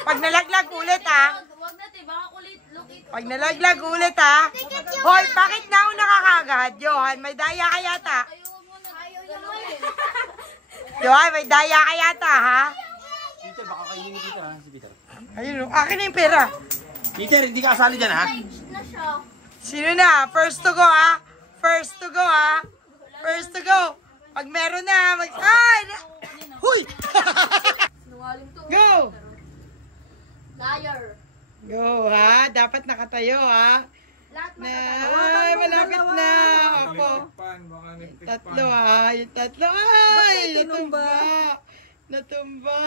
Pag nalaglag ulit Pag nalaglag ulit Hoy, bakit na ako nakakagad? Johan, may daya ka yata. Johan, may daya ka yata, ha? Peter, baka kainin ni Peter, ha? Si Peter. Ayun, akin na yung pera. Peter, hindi ka kasali dyan, ha? Sino na? First to go, ha? First to go, ha? First to go. Pag meron na, ay! Huy! Go! Liar. Go, ha? Dapat nakatayo, ha? Ay, malapit na. Ako. Tatlo, ha? Yung tatlo. Ay! Natumba. Natumba.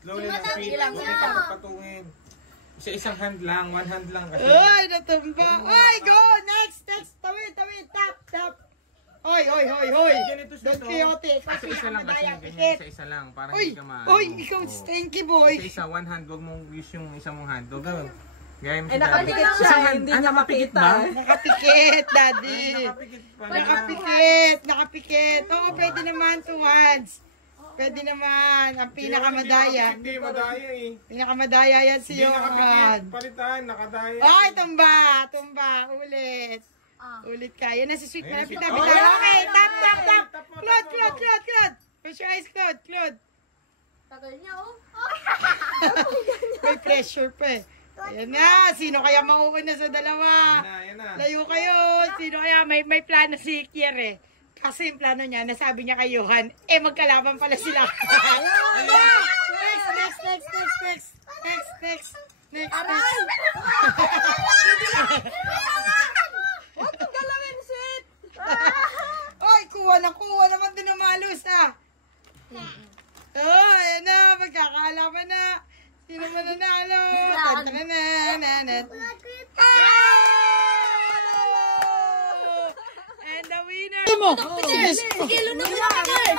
Slowly lang, speed. Huwag ka magpatungin. Isa-isang hand lang, one hand lang kasi. Ay, natumba. Ay, go! Next, next. Tawid, tawid. Tap, tap. Hoy, hoy, hoy, hoy. Don Quixote. Isa-isa lang kasi ganyan, isa-isa lang. Para hindi ka maano. Hoy, ikaw, stinky boy. Isa-isa, one hand. Huwag mong use yung isang mong hand. Huwag gawin. Gaya mo si nakapikit siya, hindi niya nakapikit ba? Nakapikit, daddy. Nakapikit pala. Nakapikit, nakapikit. Oo, pwede naman, two hands. Pwede naman. Ang pinakamadaya. Hindi, madaya eh. Pinakamadaya yan si Hindi nakapikit. Johan. Palitan, nakadaya. Ay, tumba, tumba. Ulit. Ulit ka. Yan na si Sweet. Malapit na, bitaw. Okay, tap, tap, tap. Claude, Claude, Claude, Claude. Close your eyes, Claude, Claude. Tagal niya, oh. May pressure pa eh. Ayan na. Sino kaya mauuna sa dalawa? Yan na. Layo kayo. Sino kaya? May plano si Kier eh. Kasi yung plano niya, nasabi niya kay Johan, eh magkalaban pala sila. Next, next, next, next, next. Next, next. Next, next. Huwag kang galawin, Sweet! Ay, kuha naman din ng malus ah. Oh, ayan na, magkakaalaman na. Sino man nanalo? Tantanananan. And the winner. Sige, lunod na naman.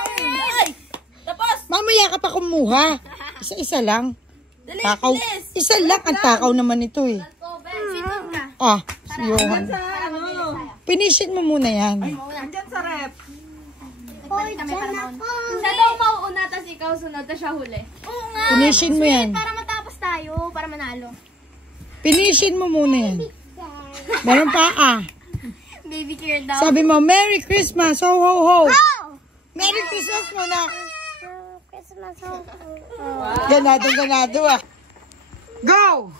Tapos. Mamaya ka pa kumuha. Isa-isa lang. Dali, Takaw. bilis. Isa lang. Ang takaw naman ito eh. Sinod ka. Ah, si Johan. Sa ano? Pinishin mo muna yan. Andyan sa rep. Hoy, dyan ako. Siya daw mauuna, tas ikaw sunod, tas siya huli. Oo nga. Pinishin mo yan. Para matapos tayo, para manalo. Pinishin mo muna yan. Meron pa ah. Baby care daw. Sabi mo, Merry Christmas, ho ho ho. Merry Christmas muna. Christmas, ho. Ganado ah. Go!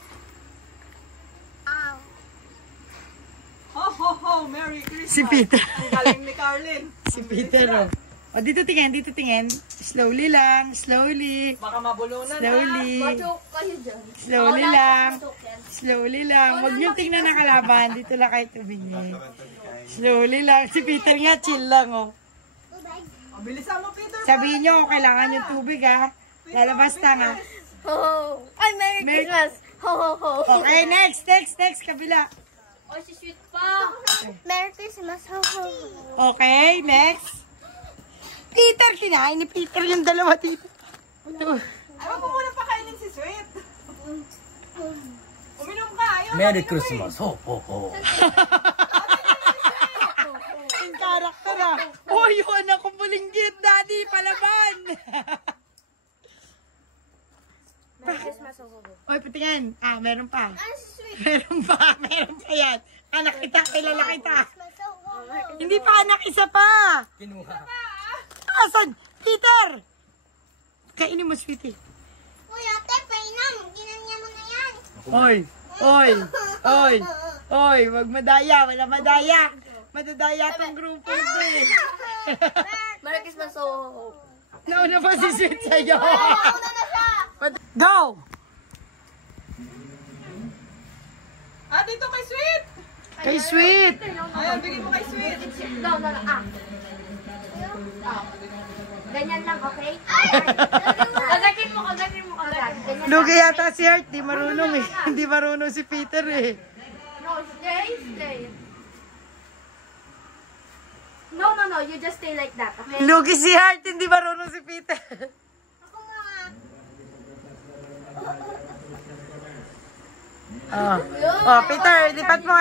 Ho, ho, ho! Merry Christmas! Si Peter. Ang galing ni Carlin. Si Peter oh. O, dito tingin, dito tingin. Slowly lang, slowly. Baka mabulunan na. Slowly. Majoke kayo dyan. Slowly lang. Slowly lang. Huwag niyo tingnan ang kalaban. Dito lang kayo tumingin. Slowly lang. Si Peter nga, chill lang oh. Oh, bilisan mo, Peter. Sabihin nyo, kailangan yung tubig ha. Lalabas na nga. Ho, ho. Ay, Merry Christmas. Ho, ho, ho. Okay, next, kabila. Oh, si Sweet pa. Merry Christmas. Ho, ho. Okay, next. Peter, kinain ni Peter yung dalawa dito. Ayaw ko muna pakainin si Sweet. Uminom ka. Ayaw. Merry Christmas. Ho, ho, ho. Yung karakter ah. Oh, yung anak ko bulinggit, daddy, palaban. Merry Christmas. Ho, ho, ho. Oy, patingin. Ah, meron pa. Meron pa yan. Anak kita, kilala kita. Hindi pa anak, isa pa. Kinuha. Asan? Peter! Kainin mo, sweetie. Uy, ate, painam. Ginanya mo na yan. Oy, oy, oy, oy, wag madaya, wala madaya. Madadaya tong grupo ito eh. Merry Christmas. Ho, ho, ho. Nauna pa si Sweet sa'yo. Nauna na siya. Go! Ah, dito kay Sweet. Kay Sweet! Ayaw, bigyan mo kay Sweet. No. Ganyan lang, okay? Kagatin mo agad. Ganyan Lugi yata si Heart, di marunong eh. Hindi marunong si Peter eh. No, stay. No, you just stay like that, okay? Lugi si Heart, hindi marunong si Peter. Ako nga. Oh, Peter, lipat mo.